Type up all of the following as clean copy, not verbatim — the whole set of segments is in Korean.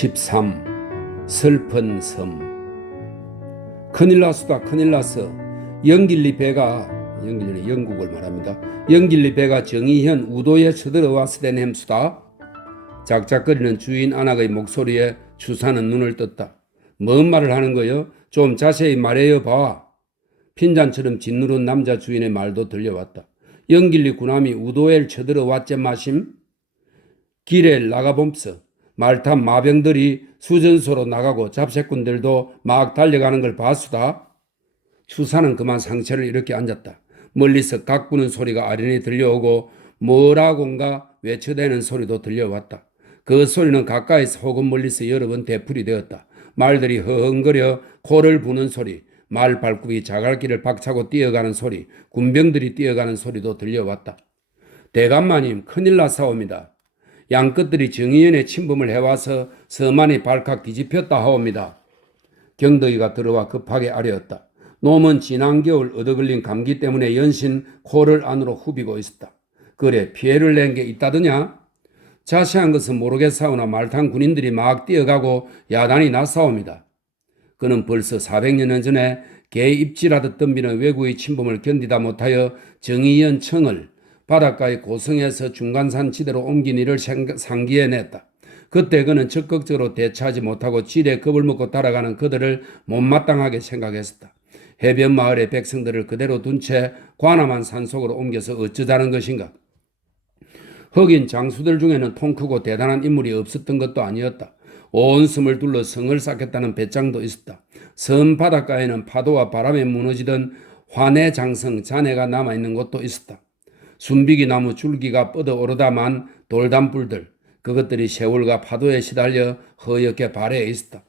13. 슬픈 섬. 큰일 났수다 큰일 났어. 영길리 배가, 영길리 영국을 말합니다. 영길리 배가 정의현 우도에 쳐들어왔을 땐 햄수다. 작작거리는 주인 안악의 목소리에 추사는 눈을 떴다. 뭔 말을 하는 거요? 좀 자세히 말해요 봐. 핀잔처럼 짓누른 남자 주인의 말도 들려왔다. 영길리 군함이 우도에 쳐들어왔제 마심? 길에 나가봄서. 말탄 마병들이 수전소로 나가고 잡새꾼들도 막 달려가는 걸 봤수다. 추사는 그만 상체를 이렇게 앉았다. 멀리서 각부는 소리가 아련히 들려오고 뭐라고인가 외쳐대는 소리도 들려왔다. 그 소리는 가까이서 혹은 멀리서 여러 번 되풀이 되었다. 말들이 허흥거려 코를 부는 소리, 말 발굽이 자갈길을 박차고 뛰어가는 소리, 군병들이 뛰어가는 소리도 들려왔다. 대감마님, 큰일 났사옵니다. 양끝들이 정의연에 침범을 해와서 섬 안이 발칵 뒤집혔다 하옵니다. 경덕이가 들어와 급하게 아뢰었다. 놈은 지난 겨울 얻어걸린 감기 때문에 연신 코를 안으로 후비고 있었다. 그래, 피해를 낸 게 있다더냐? 자세한 것은 모르겠사오나 말탄 군인들이 막 뛰어가고 야단이 났사옵니다. 그는 벌써 400년 전에 개 입질하듯 덤비는 외구의 침범을 견디다 못하여 정의연 청을 바닷가의 고성에서 중간산 지대로 옮긴 일을 상기해냈다. 그때 그는 적극적으로 대처하지 못하고 질에 겁을 먹고 따라가는 그들을 못마땅하게 생각했었다. 해변 마을의 백성들을 그대로 둔 채 관함한 산속으로 옮겨서 어쩌자는 것인가. 흑인 장수들 중에는 통 크고 대단한 인물이 없었던 것도 아니었다. 온 섬을 둘러 성을 쌓겠다는 배짱도 있었다. 섬 바닷가에는 파도와 바람에 무너지던 화내장성 잔해가 남아있는 곳도 있었다. 순비기 나무 줄기가 뻗어오르다만 돌담불들, 그것들이 세월과 파도에 시달려 허옇게 발해 있었다.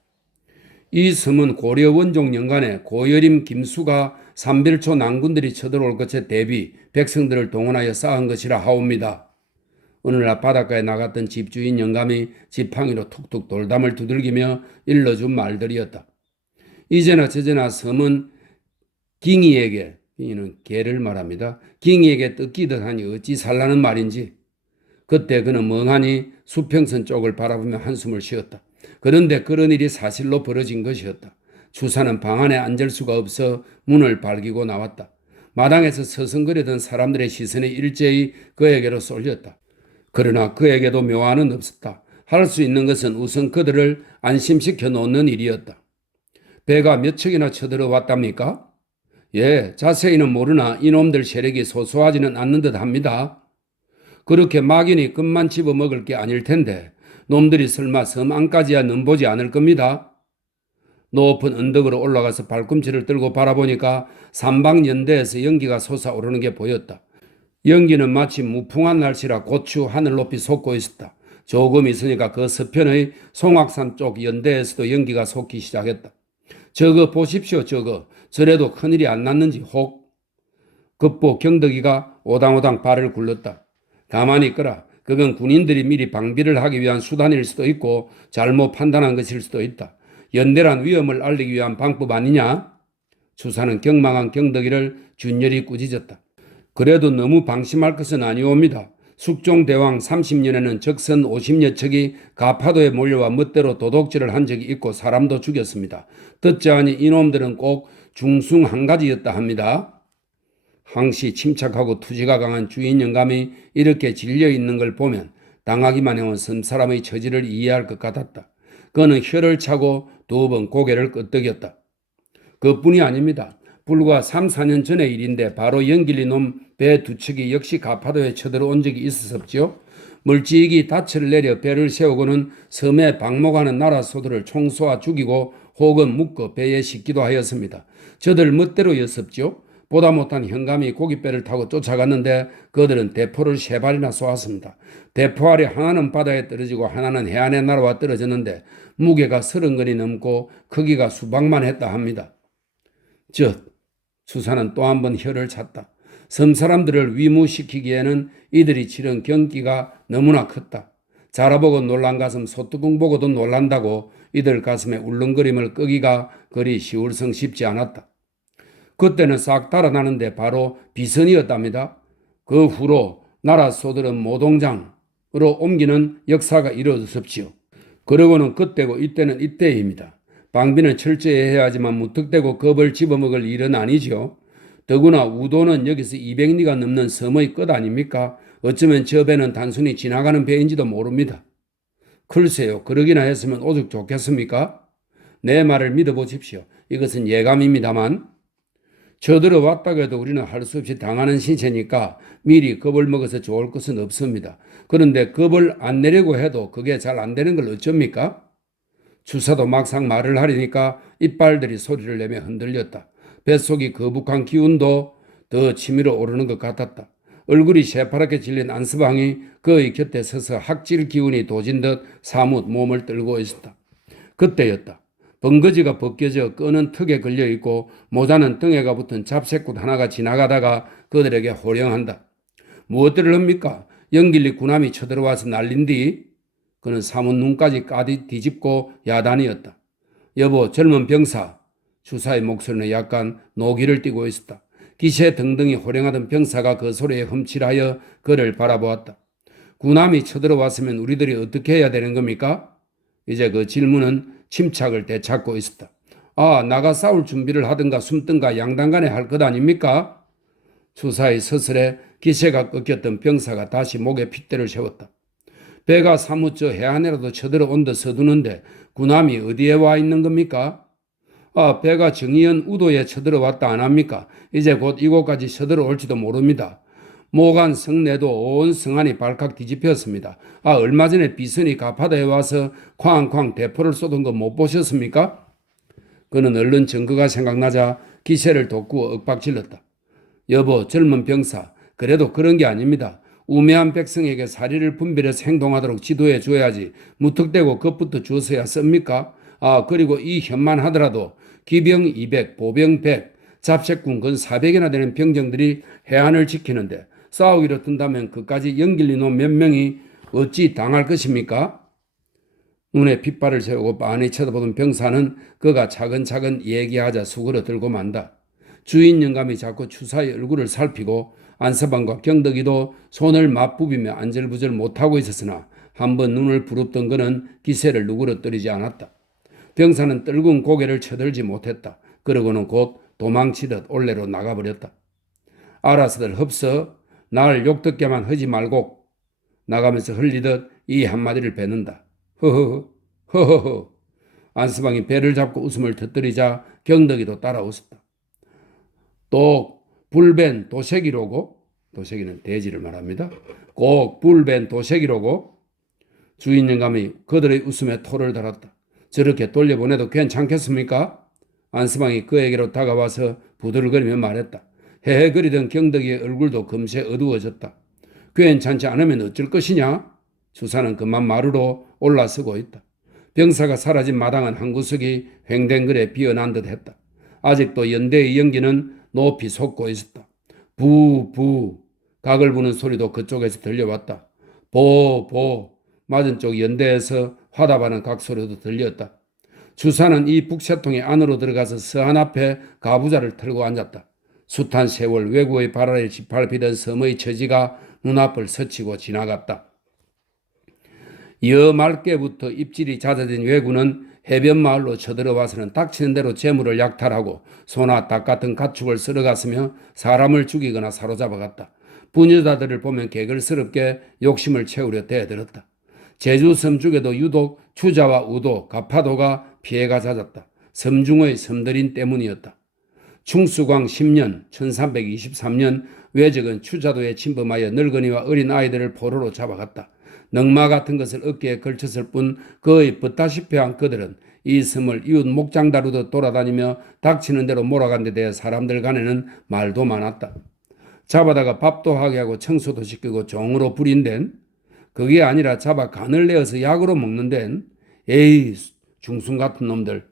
이 섬은 고려 원종 연간에 고여림 김수가 삼별초 난군들이 쳐들어올 것에 대비 백성들을 동원하여 쌓은 것이라 하옵니다. 어느 날 바닷가에 나갔던 집주인 영감이 지팡이로 툭툭 돌담을 두들기며 일러준 말들이었다. 이제나 저제나 섬은 깅이에게, 깅이는 개를 말합니다. 깅이에게 뜯기듯 하니 어찌 살라는 말인지. 그때 그는 멍하니 수평선 쪽을 바라보며 한숨을 쉬었다. 그런데 그런 일이 사실로 벌어진 것이었다. 추사는 방 안에 앉을 수가 없어 문을 발기고 나왔다. 마당에서 서성거리던 사람들의 시선이 일제히 그에게로 쏠렸다. 그러나 그에게도 묘안은 없었다. 할 수 있는 것은 우선 그들을 안심시켜 놓는 일이었다. 배가 몇 척이나 쳐들어왔답니까? 예, 자세히는 모르나 이놈들 세력이 소소하지는 않는 듯 합니다. 그렇게 막연히 끝만 집어먹을 게 아닐 텐데 놈들이 설마 섬 안까지야 넘보지 않을 겁니다. 높은 언덕으로 올라가서 발꿈치를 들고 바라보니까 삼방연대에서 연기가 솟아오르는 게 보였다. 연기는 마치 무풍한 날씨라 고추 하늘 높이 솟고 있었다. 조금 있으니까 그 서편의 송악산 쪽 연대에서도 연기가 솟기 시작했다. 저거 보십시오, 저거. 저래도 큰일이 안 났는지 혹. 급보 경덕이가 오당오당 발을 굴렀다. 가만히 있거라. 그건 군인들이 미리 방비를 하기 위한 수단일 수도 있고 잘못 판단한 것일 수도 있다. 연대란 위험을 알리기 위한 방법 아니냐? 추사는 경망한 경덕이를 준열히 꾸짖었다. 그래도 너무 방심할 것은 아니옵니다. 숙종대왕 30년에는 적선 50여 척이 가파도에 몰려와 멋대로 도둑질을 한 적이 있고 사람도 죽였습니다. 듣자하니 이놈들은 꼭 중숭 한 가지였다 합니다. 항시 침착하고 투지가 강한 주인 영감이 이렇게 질려있는 걸 보면 당하기만 해온 섬사람의 처지를 이해할 것 같았다. 그는 혀를 차고 두 번 고개를 끄덕였다. 그뿐이 아닙니다. 불과 3, 4년 전의 일인데 바로 연길리 놈 배 두 척이 역시 가파도에 쳐들어온 적이 있었었죠. 멀찍이 닻을 내려 배를 세우고는 섬에 방목하는 나라 소들을 총 쏘아 죽이고 혹은 묶어 배에 싣기도 하였습니다. 저들 멋대로였었죠. 보다 못한 현감이 고깃배를 타고 쫓아갔는데 그들은 대포를 3발이나 쏘았습니다. 대포 알이 하나는 바다에 떨어지고 하나는 해안에 날아와 떨어졌는데 무게가 30건이 넘고 크기가 수박만 했다 합니다. 추사는 또 한 번 혀를 찼다. 섬 사람들을 위무시키기에는 이들이 치른 경기가 너무나 컸다. 자라보고 놀란 가슴 소뚜껑 보고도 놀란다고 이들 가슴에 울렁거림을 끄기가 그리 쉬울성 쉽지 않았다. 그때는 싹 달아나는데 바로 비선이었답니다. 그 후로 나라 소들은 모동장으로 옮기는 역사가 이루어졌었지요. 그러고는 그때고 이때는 이때입니다. 방비는 철저히 해야 하지만 무턱대고 겁을 집어먹을 일은 아니죠. 더구나 우도는 여기서 200리가 넘는 섬의 끝 아닙니까? 어쩌면 저 배는 단순히 지나가는 배인지도 모릅니다. 글쎄요, 그러기나 했으면 오죽 좋겠습니까? 내 말을 믿어보십시오. 이것은 예감입니다만 쳐들어왔다고 해도 우리는 할 수 없이 당하는 신세니까 미리 겁을 먹어서 좋을 것은 없습니다. 그런데 겁을 안 내려고 해도 그게 잘 안 되는 걸 어쩝니까? 주사도 막상 말을 하려니까 이빨들이 소리를 내며 흔들렸다. 뱃속이 거북한 기운도 더 치밀어 오르는 것 같았다. 얼굴이 새파랗게 질린 안서방이 그의 곁에 서서 학질 기운이 도진 듯 사뭇 몸을 떨고 있었다. 그때였다. 번거지가 벗겨져 끄는 턱에 걸려있고 모자는 등에가 붙은 잡새꽃 하나가 지나가다가 그들에게 호령한다. 무엇들을 합니까? 영길리 군함이 쳐들어와서 난린디? 그는 사뭇 눈까지 까디 뒤집고 야단이었다. 여보, 젊은 병사. 주사의 목소리는 약간 노기를 띠고 있었다. 기세 등등이 호령하던 병사가 그 소리에 흠칠하여 그를 바라보았다. 군함이 쳐들어왔으면 우리들이 어떻게 해야 되는 겁니까? 이제 그 질문은 침착을 되찾고 있었다. 아, 나가 싸울 준비를 하든가 숨든가 양단간에 할 것 아닙니까? 주사의 서슬에 기세가 꺾였던 병사가 다시 목에 핏대를 세웠다. 배가 사뭇 저 해안에라도 쳐들어온 듯 서두는데 군함이 어디에 와 있는 겁니까? 아, 배가 정의연 우도에 쳐들어왔다 안 합니까? 이제 곧 이곳까지 쳐들어올지도 모릅니다. 모간 성내도 온 성안이 발칵 뒤집혔습니다. 아, 얼마 전에 비선이 가파다에 와서 쾅쾅 대포를 쏘던 거 못 보셨습니까? 그는 얼른 증거가 생각나자 기세를 돋구어 윽박질렀다. 여보, 젊은 병사, 그래도 그런 게 아닙니다. 우매한 백성에게 사리를 분별해서 행동하도록 지도해 줘야지 무턱대고 겁부터 주어서야 씁니까? 아, 그리고 이 현만 하더라도 기병 200, 보병 100, 잡색군 근 400이나 되는 병정들이 해안을 지키는데 싸우기로 든다면 그까지 영길리 놈 몇 명이 어찌 당할 것입니까? 눈에 핏발을 세우고 빤히 쳐다보던 병사는 그가 차근차근 얘기하자 수그러들고 만다. 주인 영감이 자꾸 추사의 얼굴을 살피고 안서방과 경덕이도 손을 맞부비며 안절부절 못하고 있었으나 한번 눈을 부릅던 그는 기세를 누그러뜨리지 않았다. 병사는 떨군 고개를 쳐들지 못했다. 그러고는 곧 도망치듯 올레로 나가버렸다. 알아서들 흡서 날 욕듣게만 하지 말고 나가면서 흘리듯 이 한마디를 뱉는다. 허허허 허허허. 안서방이 배를 잡고 웃음을 터뜨리자 경덕이도 따라 웃었다. 또 불벤 도색이로고, 도색이는 돼지를 말합니다. 꼭 불벤 도색이로고. 주인 영감이 그들의 웃음에 토를 달았다. 저렇게 돌려보내도 괜찮겠습니까? 안서방이 그에게로 다가와서 부들거리며 말했다. 헤헤거리던 경덕이의 얼굴도 금세 어두워졌다. 괜찮지 않으면 어쩔 것이냐? 주사는 그만 마루로 올라서고 있다. 병사가 사라진 마당은 한 구석이 횡댕그레 비어난 듯 했다. 아직도 연대의 연기는 높이 솟고 있었다. 부부 각을 부는 소리도 그쪽에서 들려왔다. 보 맞은 쪽 연대에서 화답하는 각소리도 들렸다. 주사는 이 북새통의 안으로 들어가서 서한 앞에 가부좌를 털고 앉았다. 숱한 세월 외구의 발아래 짓밟히던 섬의 처지가 눈앞을 스치고 지나갔다. 여말께부터 입질이 잦아진 왜구는 해변마을로 쳐들어와서는 닥치는 대로 재물을 약탈하고 소나 닭 같은 가축을 쓸어갔으며 사람을 죽이거나 사로잡아갔다. 부녀자들을 보면 개걸스럽게 욕심을 채우려 대들었다. 제주 섬 쪽에도 유독 추자와 우도, 가파도가 피해가 잦았다. 섬중의 섬들인 때문이었다. 충수광 10년 1323년 외적은 추자도에 침범하여 늙은이와 어린 아이들을 포로로 잡아갔다. 넝마 같은 것을 어깨에 걸쳤을 뿐 거의 벗다시피 한 그들은 이 섬을 이웃 목장 다루듯 돌아다니며 닥치는 대로 몰아간 데 대해 사람들 간에는 말도 많았다. 잡아다가 밥도 하게 하고 청소도 시키고 종으로 부린 데는 그게 아니라 잡아 간을 내어서 약으로 먹는 데는 에이 중순 같은 놈들.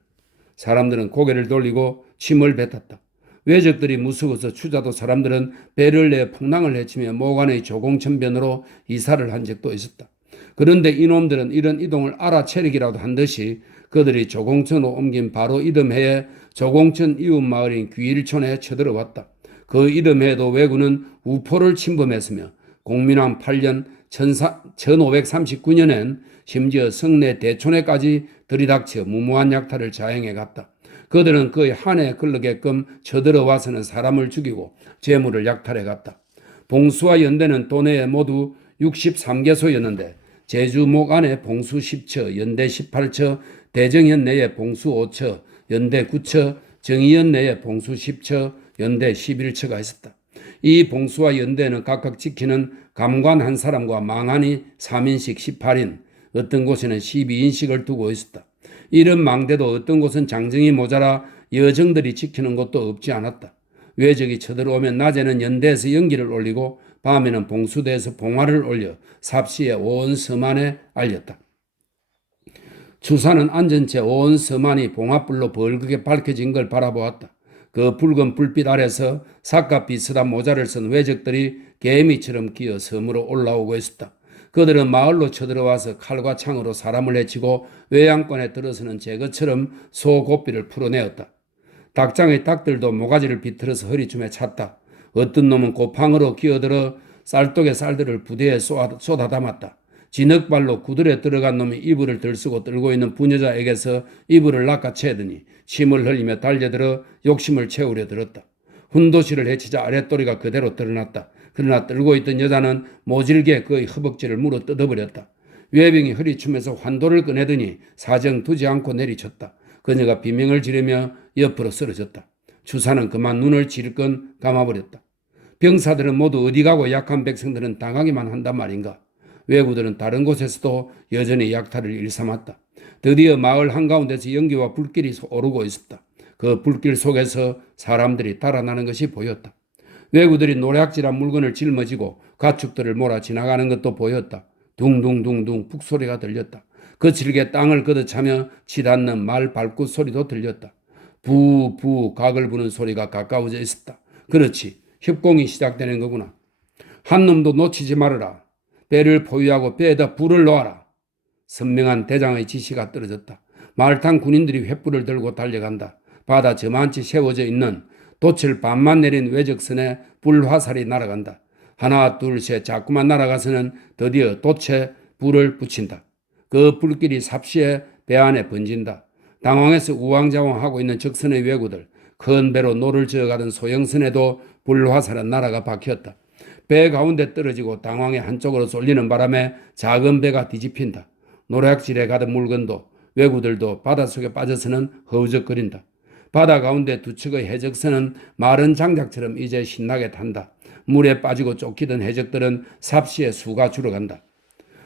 사람들은 고개를 돌리고 침을 뱉었다. 외적들이 무서워서 추자도 사람들은 배를 내 풍랑을 헤치며 모간의 조공천변으로 이사를 한 적도 있었다. 그런데 이놈들은 이런 이동을 알아채리기라도 한 듯이 그들이 조공천으로 옮긴 바로 이듬해에 조공천 이웃 마을인 귀일촌에 쳐들어왔다. 그 이듬해에도 왜구는 우포를 침범했으며 공민왕 8년 1539년엔 심지어 성내 대촌에까지 들이닥쳐 무모한 약탈을 자행해 갔다. 그들은 그의 한에 걸르게끔 쳐들어와서는 사람을 죽이고 재물을 약탈해 갔다. 봉수와 연대는 도내에 모두 63개소였는데 제주목 안에 봉수 10처, 연대 18처, 대정현 내에 봉수 5처, 연대 9처, 정의연 내에 봉수 10처, 연대 11처가 있었다. 이 봉수와 연대는 각각 지키는 감관 한 사람과 망한이 3인씩 18인, 어떤 곳에는 12인씩을 두고 있었다. 이런 망대도 어떤 곳은 장정이 모자라 여정들이 지키는 곳도 없지 않았다. 외적이 쳐들어오면 낮에는 연대에서 연기를 올리고 밤에는 봉수대에서 봉화를 올려 삽시에 온 서만에 알렸다. 주사는 앉은 채 온 서만이 봉화불로 벌겋게 밝혀진 걸 바라보았다. 그 붉은 불빛 아래서 삿갓 비슷한 모자를 쓴 외적들이 개미처럼 기어 섬으로 올라오고 있었다. 그들은 마을로 쳐들어와서 칼과 창으로 사람을 해치고 외양권에 들어서는 제거처럼 소고삐를 풀어내었다. 닭장의 닭들도 모가지를 비틀어서 허리춤에 찼다. 어떤 놈은 고팡으로 기어들어 쌀독의 쌀들을 부대에 쏟아 담았다. 진흙발로 구들에 들어간 놈이 이불을 들쓰고 떨고 있는 부녀자에게서 이불을 낚아채더니 침을 흘리며 달려들어 욕심을 채우려 들었다. 훈도시를 해치자 아랫도리가 그대로 드러났다. 그러나 떨고 있던 여자는 모질게 그의 허벅지를 물어 뜯어버렸다. 외병이 허리춤에서 환도를 꺼내더니 사정 두지 않고 내리쳤다. 그녀가 비명을 지르며 옆으로 쓰러졌다. 주사는 그만 눈을 질끈 감아버렸다. 병사들은 모두 어디 가고 약한 백성들은 당하기만 한단 말인가. 외구들은 다른 곳에서도 여전히 약탈을 일삼았다. 드디어 마을 한가운데서 연기와 불길이 오르고 있었다. 그 불길 속에서 사람들이 달아나는 것이 보였다. 외구들이 노략질한 물건을 짊어지고 가축들을 몰아 지나가는 것도 보였다. 둥둥둥둥 북소리가 들렸다. 거칠게 땅을 걷어차며 치닫는 말 발굽 소리도 들렸다. 부부 각을 부는 소리가 가까워져 있었다. 그렇지, 협공이 시작되는 거구나. 한 놈도 놓치지 말아라. 배를 포위하고 배에다 불을 놓아라. 선명한 대장의 지시가 떨어졌다. 말탄 군인들이 횃불을 들고 달려간다. 바다 저만치 세워져 있는 돛을 반만 내린 외적선에 불화살이 날아간다. 하나 둘 셋 자꾸만 날아가서는 드디어 돛에 불을 붙인다. 그 불길이 삽시에 배 안에 번진다. 당황해서 우왕좌왕하고 있는 적선의 왜구들, 큰 배로 노를 저어가던 소형선에도 불화살은 날아가 박혔다. 배 가운데 떨어지고 당황해 한쪽으로 쏠리는 바람에 작은 배가 뒤집힌다. 노략질에 가던 물건도 왜구들도 바닷속에 빠져서는 허우적거린다. 바다 가운데 두 척의 해적선은 마른 장작처럼 이제 신나게 탄다. 물에 빠지고 쫓기던 해적들은 삽시에 수가 줄어간다.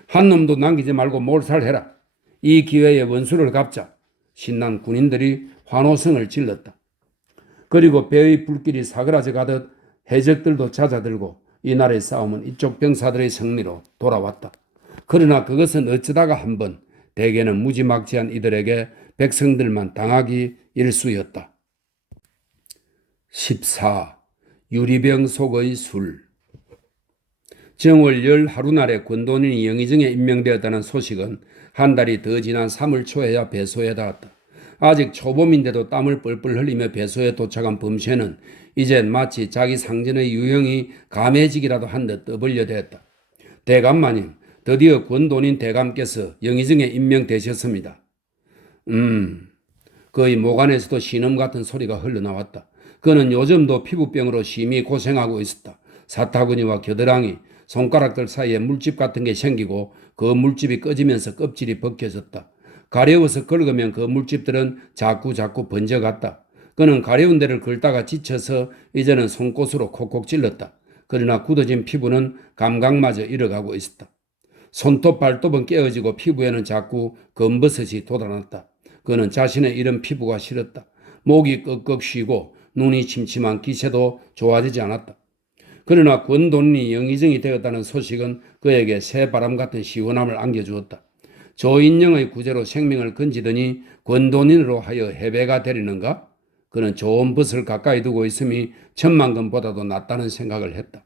한 놈도 남기지 말고 몰살해라. 이 기회에 원수를 갚자. 신난 군인들이 환호성을 질렀다. 그리고 배의 불길이 사그라져 가듯 해적들도 잦아들고 이날의 싸움은 이쪽 병사들의 승리로 돌아왔다. 그러나 그것은 어쩌다가 한번 대개는 무지막지한 이들에게 백성들만 당하기 일쑤였다. 14. 유리병 속의 술. 정월 열 하루날에 권돈인이 영의정에 임명되었다는 소식은 한 달이 더 지난 3월 초에야 배소에 닿았다. 아직 초봄인데도 땀을 뻘뻘 흘리며 배소에 도착한 범쉐는 이젠 마치 자기 상전의 유형이 감해지기라도 한 듯 떠벌려 대었다. 대감마님, 드디어 권돈인 대감께서 영의정에 임명되셨습니다. 그의 목 안에서도 신음 같은 소리가 흘러나왔다. 그는 요즘도 피부병으로 심히 고생하고 있었다. 사타구니와 겨드랑이, 손가락들 사이에 물집 같은 게 생기고 그 물집이 꺼지면서 껍질이 벗겨졌다. 가려워서 긁으면 그 물집들은 자꾸 번져갔다. 그는 가려운 데를 긁다가 지쳐서 이제는 손꽃으로 콕콕 찔렀다. 그러나 굳어진 피부는 감각마저 잃어가고 있었다. 손톱 발톱은 깨어지고 피부에는 자꾸 검버섯이 돋아났다. 그는 자신의 이런 피부가 싫었다. 목이 꺽꺽 쉬고 눈이 침침한 기세도 좋아지지 않았다. 그러나 권돈인이 영의정이 되었다는 소식은 그에게 새바람 같은 시원함을 안겨주었다. 조인영의 구제로 생명을 건지더니 권돈인으로 하여 해배가 되려는가? 그는 좋은 벗을 가까이 두고 있음이 천만금보다도 낫다는 생각을 했다.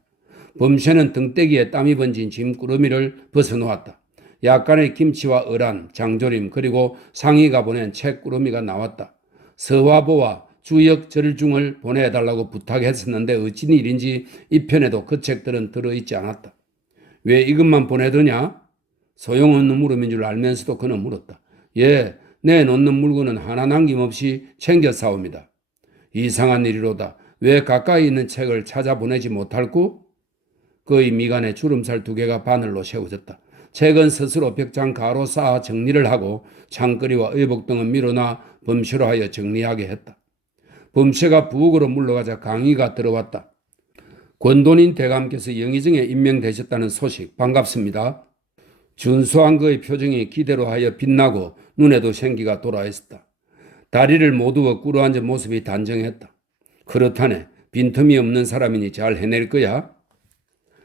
범쉐는 등대기에 땀이 번진 짐꾸러미를 벗어놓았다. 약간의 김치와 어란, 장조림 그리고 상의가 보낸 채꾸러미가 나왔다. 서화보와 주역 절중을 보내달라고 부탁했었는데 어찌 일인지 이 편에도 그 책들은 들어있지 않았다. 왜 이것만 보내더냐? 소용없는 물음인 줄 알면서도 그는 물었다. 예, 내놓는 물건은 하나 남김없이 챙겨 싸웁니다. 이상한 일이로다. 왜 가까이 있는 책을 찾아보내지 못할꼬? 그의 미간에 주름살 2개가 바늘로 세워졌다. 책은 스스로 벽장 가로 쌓아 정리를 하고 창거리와 의복 등은 밀어놔 범시로 하여 정리하게 했다. 범시가 부엌으로 물러가자 강희가 들어왔다. 권돈인 대감께서 영의정에 임명되셨다는 소식 반갑습니다. 준수한 그의 표정이 기대로 하여 빛나고 눈에도 생기가 돌아있었다. 다리를 모두어 꿇어앉은 모습이 단정했다. 그렇다네. 빈틈이 없는 사람이니 잘 해낼 거야.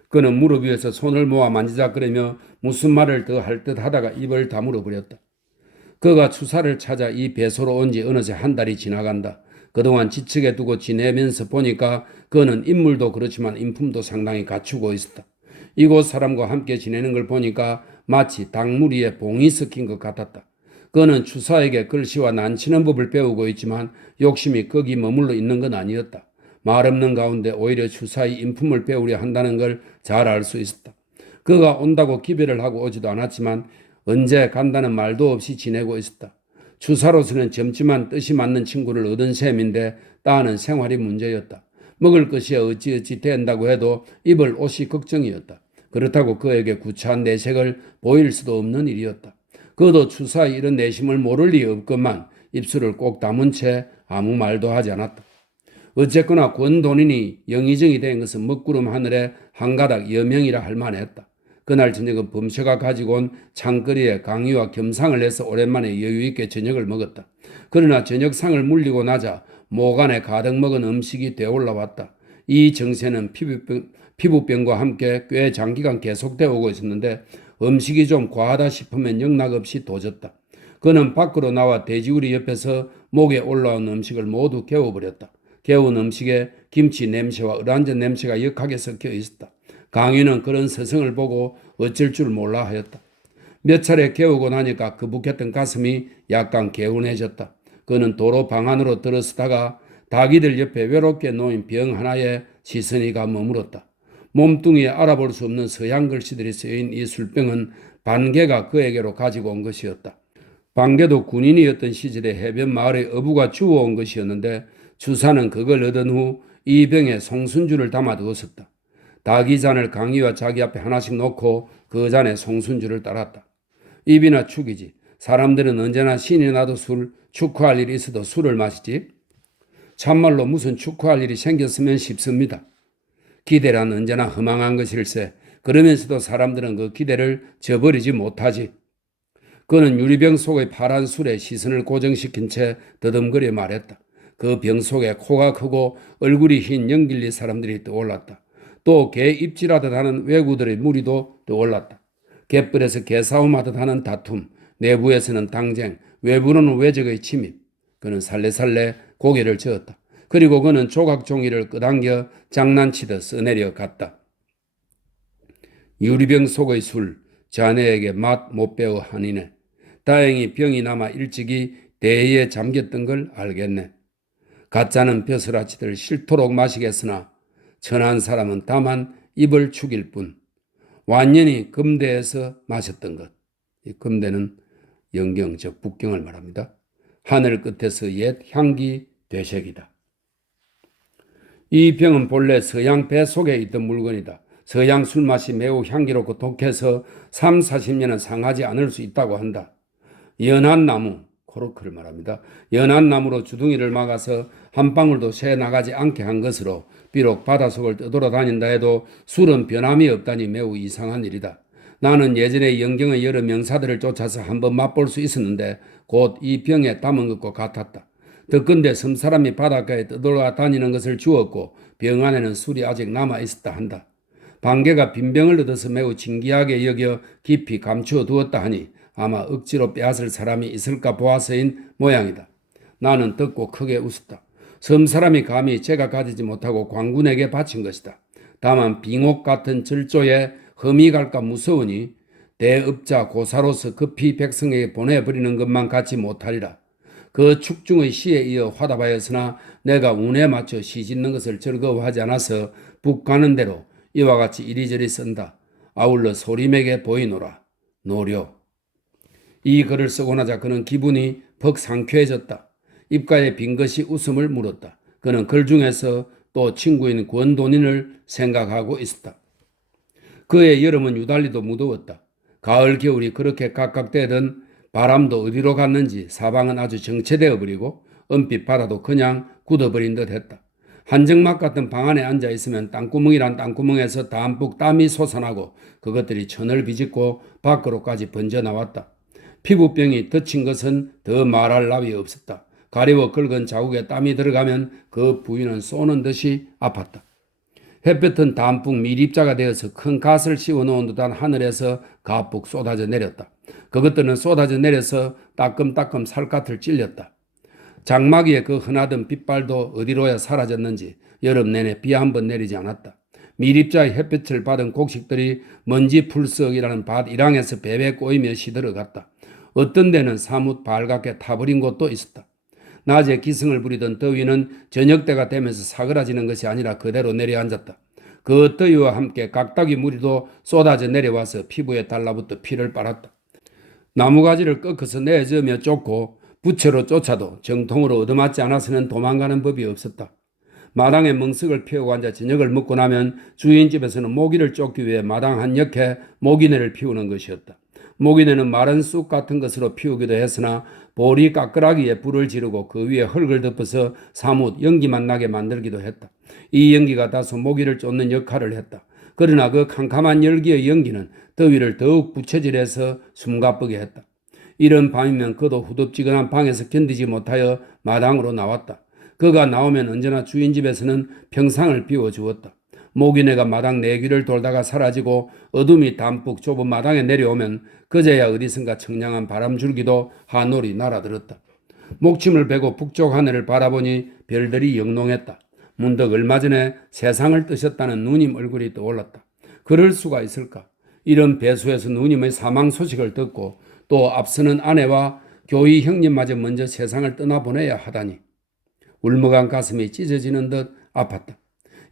그는 무릎 위에서 손을 모아 만지작거리며 무슨 말을 더 할 듯 하다가 입을 다물어 버렸다. 그가 추사를 찾아 이 배소로 온 지 어느새 한 달이 지나간다. 그동안 지치게 두고 지내면서 보니까 그는 인물도 그렇지만 인품도 상당히 갖추고 있었다. 이곳 사람과 함께 지내는 걸 보니까 마치 닭무리에 봉이 섞인 것 같았다. 그는 추사에게 글씨와 난치는 법을 배우고 있지만 욕심이 거기 머물러 있는 건 아니었다. 말 없는 가운데 오히려 추사의 인품을 배우려 한다는 걸 잘 알 수 있었다. 그가 온다고 기별을 하고 오지도 않았지만 언제 간다는 말도 없이 지내고 있었다. 추사로서는 젊지만 뜻이 맞는 친구를 얻은 셈인데 따는 생활이 문제였다. 먹을 것이 어찌어찌 된다고 해도 입을 옷이 걱정이었다. 그렇다고 그에게 구차한 내색을 보일 수도 없는 일이었다. 그도 추사의 이런 내심을 모를 리 없건만 입술을 꼭 다문 채 아무 말도 하지 않았다. 어쨌거나 권돈인이 영의정이 된 것은 먹구름 하늘에 한 가닥 여명이라 할 만했다. 그날 저녁은 범셔가 가지고 온 창거리에 강의와 겸상을 해서 오랜만에 여유있게 저녁을 먹었다. 그러나 저녁상을 물리고 나자 목 안에 가득 먹은 음식이 되어올라왔다. 이 정세는 피부병과 함께 꽤 장기간 계속되어 오고 있었는데 음식이 좀 과하다 싶으면 영락없이 도졌다. 그는 밖으로 나와 돼지우리 옆에서 목에 올라온 음식을 모두 개워버렸다. 개운 음식에 김치 냄새와 어란전 냄새가 역하게 섞여 있었다. 강희는 그런 서성을 보고 어쩔 줄 몰라 하였다. 몇 차례 개우고 나니까 그북했던 가슴이 약간 개운해졌다. 그는 도로 방 안으로 들어서다가 닭이들 옆에 외롭게 놓인 병 하나에 시선이 가 머물었다. 몸뚱이에 알아볼 수 없는 서양 글씨들이 쓰인 이 술병은 반개가 그에게로 가지고 온 것이었다. 반개도 군인이었던 시절에 해변 마을의 어부가 주워온 것이었는데 주사는 그걸 얻은 후 이 병에 송순주를 담아 두었었다. 닭이 잔을 강희와 자기 앞에 하나씩 놓고 그 잔에 송순주를 따랐다. 입이나 축이지. 사람들은 언제나 신이 나도 술, 축구할 일이 있어도 술을 마시지. 참말로 무슨 축구할 일이 생겼으면 싶습니다. 기대란 언제나 허망한 것일세. 그러면서도 사람들은 그 기대를 저버리지 못하지. 그는 유리병 속의 파란 술에 시선을 고정시킨 채 더듬거려 말했다. 그 병 속에 코가 크고 얼굴이 흰 영길리 사람들이 떠올랐다. 또 개 입질하듯 하는 외구들의 무리도 떠올랐다. 갯벌에서 개싸움하듯 하는 다툼, 내부에서는 당쟁, 외부로는 외적의 침입. 그는 살래살래 고개를 저었다. 그리고 그는 조각 종이를 끄당겨 장난치듯 써내려 갔다. 유리병 속의 술, 자네에게 맛 못 배워 하니네. 다행히 병이 남아 일찍이 대의에 잠겼던 걸 알겠네. 가짜는 벼슬아치들 싫도록 마시겠으나 천한 사람은 다만 입을 축일 뿐. 완연히 금대에서 마셨던 것. 이 금대는 영경, 즉 북경을 말합니다. 하늘 끝에서 옛 향기 되색이다. 이 병은 본래 서양 배 속에 있던 물건이다. 서양 술맛이 매우 향기롭고 독해서 3, 40년은 상하지 않을 수 있다고 한다. 연한 나무, 코르크를 말합니다. 연한 나무로 주둥이를 막아서 한 방울도 새 나가지 않게 한 것으로 비록 바닷속을 떠돌아다닌다 해도 술은 변함이 없다니 매우 이상한 일이다. 나는 예전에 영경의 여러 명사들을 쫓아서 한번 맛볼 수 있었는데 곧 이 병에 담은 것과 같았다. 덕건대 섬사람이 바닷가에 떠돌아다니는 것을 주었고 병 안에는 술이 아직 남아 있었다 한다. 반개가 빈병을 얻어서 매우 진귀하게 여겨 깊이 감추어 두었다 하니 아마 억지로 빼앗을 사람이 있을까 보아서인 모양이다. 나는 듣고 크게 웃었다. 섬사람이 감히 제가 가지지 못하고 광군에게 바친 것이다. 다만 빙옥 같은 절조에 흠이 갈까 무서우니 대업자 고사로서 급히 백성에게 보내버리는 것만 갖지 못하리라. 그 축중의 시에 이어 화답하였으나 내가 운에 맞춰 시 짓는 것을 즐거워하지 않아서 북 가는 대로 이와 같이 이리저리 쓴다. 아울러 소림에게 보이노라. 노려. 이 글을 쓰고 나자 그는 기분이 벅 상쾌해졌다. 입가에 빈 것이 웃음을 물었다. 그는 글 중에서 또 친구인 권돈인을 생각하고 있었다. 그의 여름은 유달리도 무더웠다. 가을, 겨울이 그렇게 각각되던 바람도 어디로 갔는지 사방은 아주 정체되어 버리고 은빛 바다도 그냥 굳어버린 듯 했다. 한정막 같은 방 안에 앉아 있으면 땅구멍이란 땅구멍에서 담뿍 땀이 솟아나고 그것들이 천을 비집고 밖으로까지 번져 나왔다. 피부병이 덧친 것은 더 말할 나위 없었다. 가리워 긁은 자국에 땀이 들어가면 그 부위는 쏘는 듯이 아팠다. 햇볕은 담뿍 밀입자가 되어서 큰 갓을 씌워놓은 듯한 하늘에서 가뿍 쏟아져 내렸다. 그것들은 쏟아져 내려서 따끔따끔 살갗을 찔렸다. 장마기에 그 흔하던 빛발도 어디로야 사라졌는지 여름 내내 비 한 번 내리지 않았다. 밀입자의 햇볕을 받은 곡식들이 먼지 풀썩이라는 밭 일항에서 베베 꼬이며 시들어갔다. 어떤 데는 사뭇 발갛게 타버린 곳도 있었다. 낮에 기승을 부리던 더위는 저녁 때가 되면서 사그라지는 것이 아니라 그대로 내려앉았다. 그 더위와 함께 각다기 무리도 쏟아져 내려와서 피부에 달라붙어 피를 빨았다. 나무가지를 꺾어서 내저으며 쫓고 부채로 쫓아도 정통으로 얻어맞지 않아서는 도망가는 법이 없었다. 마당에 멍석을 피우고 앉아 저녁을 먹고 나면 주인 집에서는 모기를 쫓기 위해 마당 한 옆에 모기내를 피우는 것이었다. 모기내는 마른 쑥 같은 것으로 피우기도 했으나 보리 까끄라기에 불을 지르고 그 위에 흙을 덮어서 사뭇 연기만 나게 만들기도 했다. 이 연기가 다소 모기를 쫓는 역할을 했다. 그러나 그 캄캄한 열기의 연기는 더위를 더욱 부채질해서 숨가쁘게 했다. 이런 밤이면 그도 후덥지근한 방에서 견디지 못하여 마당으로 나왔다. 그가 나오면 언제나 주인 집에서는 평상을 비워주었다. 모기내가 마당 내귀를 돌다가 사라지고 어둠이 담뿍 좁은 마당에 내려오면 그제야 어디선가 청량한 바람줄기도 하늘이 날아들었다. 목침을 베고 북쪽 하늘을 바라보니 별들이 영롱했다. 문득 얼마 전에 세상을 뜨셨다는 누님 얼굴이 떠올랐다. 그럴 수가 있을까? 이런 배수에서 누님의 사망 소식을 듣고 또 앞서는 아내와 교희 형님마저 먼저 세상을 떠나보내야 하다니. 울먹한 가슴이 찢어지는 듯 아팠다.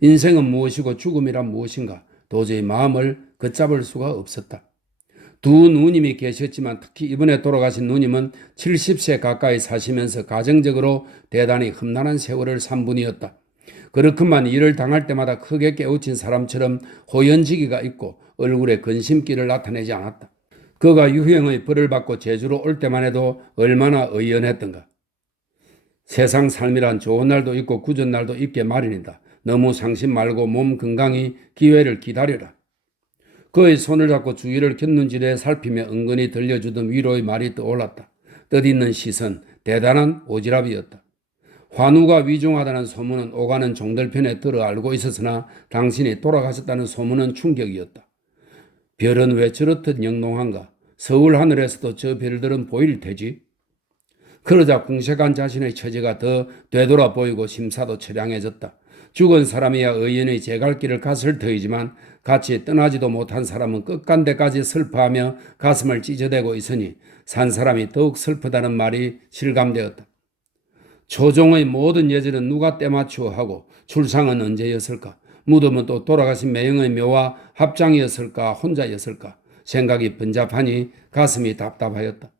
인생은 무엇이고 죽음이란 무엇인가 도저히 마음을 걷잡을 수가 없었다. 두 누님이 계셨지만 특히 이번에 돌아가신 누님은 70세 가까이 사시면서 가정적으로 대단히 험난한 세월을 산 분이었다. 그렇구만 일을 당할 때마다 크게 깨우친 사람처럼 호연지기가 있고 얼굴에 근심기를 나타내지 않았다. 그가 유형의 벌을 받고 제주로 올 때만 해도 얼마나 의연했던가. 세상 삶이란 좋은 날도 있고 굳은 날도 있게 마련이다. 너무 상심 말고 몸 건강히 기회를 기다려라. 그의 손을 잡고 주위를 곁눈질해 살피며 은근히 들려주던 위로의 말이 떠올랐다. 뜻있는 시선, 대단한 오지랖이었다. 환우가 위중하다는 소문은 오가는 종들편에 들어 알고 있었으나 당신이 돌아가셨다는 소문은 충격이었다. 별은 왜 저렇듯 영롱한가? 서울 하늘에서도 저 별들은 보일 테지. 그러자 궁색한 자신의 처지가 더 되돌아 보이고 심사도 처량해졌다. 죽은 사람이야 의연의 제갈길을 갔을 터이지만 같이 떠나지도 못한 사람은 끝간데까지 슬퍼하며 가슴을 찢어대고 있으니 산 사람이 더욱 슬프다는 말이 실감되었다. 초종의 모든 예절은 누가 때맞추어 하고 출상은 언제였을까? 무덤은 또 돌아가신 매형의 묘와 합장이었을까 혼자였을까? 생각이 번잡하니 가슴이 답답하였다.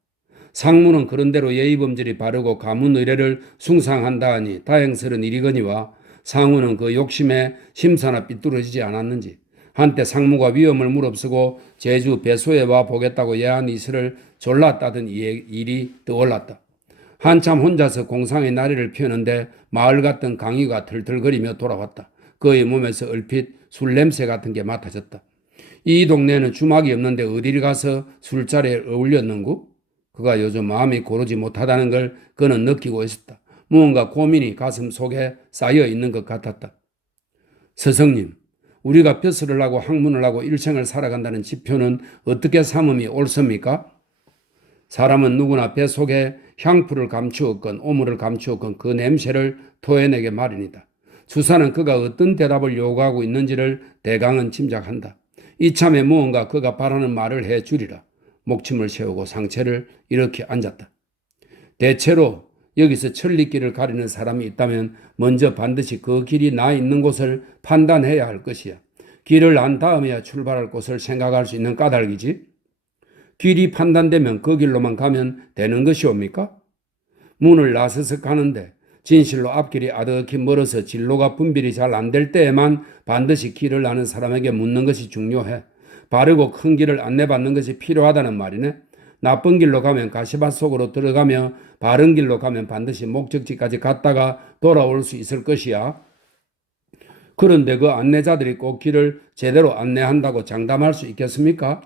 상무는 그런대로 예의범절이 바르고 가문 의례를 숭상한다 하니 다행스런 일이거니와 상우는 그 욕심에 심사나 삐뚤어지지 않았는지 한때 상무가 위험을 무릅쓰고 제주 배소에 와 보겠다고 예한 이슬을 졸랐다던 일이 떠올랐다. 한참 혼자서 공상의 나래를 피우는데 마을 같던 강의가 털털거리며 돌아왔다. 그의 몸에서 얼핏 술 냄새 같은 게 맡아졌다. 이 동네는 주막이 없는데 어디를 가서 술자리에 어울렸는구? 그가 요즘 마음이 고르지 못하다는 걸 그는 느끼고 있었다. 무언가 고민이 가슴 속에 쌓여 있는 것 같았다. 스승님, 우리가 벼슬을 하고 학문을 하고 일생을 살아간다는 지표는 어떻게 삼음이 옳습니까? 사람은 누구나 배 속에 향풀을 감추었건 오물을 감추었건 그 냄새를 토해내게 마련이다. 주사는 그가 어떤 대답을 요구하고 있는지를 대강은 짐작한다. 이참에 무언가 그가 바라는 말을 해주리라. 목침을 세우고 상체를 이렇게 앉았다. 대체로 여기서 천리길을 가리는 사람이 있다면 먼저 반드시 그 길이 나 있는 곳을 판단해야 할 것이야. 길을 안 다음에야 출발할 곳을 생각할 수 있는 까닭이지. 길이 판단되면 그 길로만 가면 되는 것이옵니까? 문을 나서서 가는데 진실로 앞길이 아득히 멀어서 진로가 분별이 잘 안 될 때에만 반드시 길을 아는 사람에게 묻는 것이 중요해. 바르고 큰 길을 안내받는 것이 필요하다는 말이네. 나쁜 길로 가면 가시밭 속으로 들어가며 바른 길로 가면 반드시 목적지까지 갔다가 돌아올 수 있을 것이야. 그런데 그 안내자들이 꼭 길을 제대로 안내한다고 장담할 수 있겠습니까?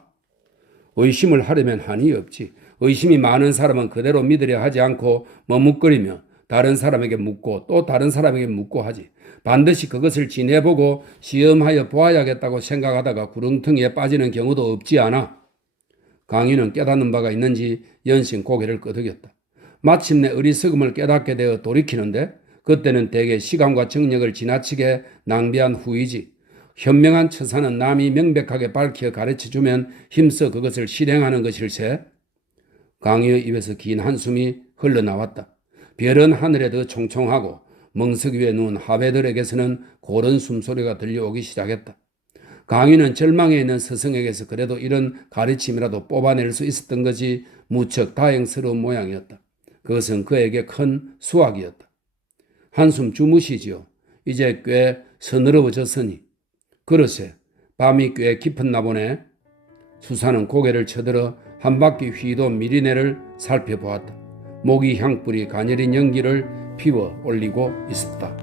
의심을 하려면 한이 없지. 의심이 많은 사람은 그대로 믿으려 하지 않고 머뭇거리며 다른 사람에게 묻고 또 다른 사람에게 묻고 하지. 반드시 그것을 지내보고 시험하여 보아야겠다고 생각하다가 구렁텅이에 빠지는 경우도 없지 않아. 강인은 깨닫는 바가 있는지 연신 고개를 끄덕였다. 마침내 어리석음을 깨닫게 되어 돌이키는데 그때는 대개 시간과 정력을 지나치게 낭비한 후이지. 현명한 처사는 남이 명백하게 밝혀 가르쳐주면 힘써 그것을 실행하는 것일세. 강희의 입에서 긴 한숨이 흘러나왔다. 별은 하늘에 더 총총하고 멍석 위에 누운 하베들에게서는 고른 숨소리가 들려오기 시작했다. 강희는 절망에 있는 스승에게서 그래도 이런 가르침이라도 뽑아낼 수 있었던 것이 무척 다행스러운 모양이었다. 그것은 그에게 큰 수확이었다. 한숨 주무시지요. 이제 꽤 서늘어졌으니. 그러세. 밤이 꽤 깊었나 보네. 수사는 고개를 쳐들어 한 바퀴 휘돈 미리네를 살펴보았다. 모기 향불이 가녀린 연기를 피워 올리고 있었다.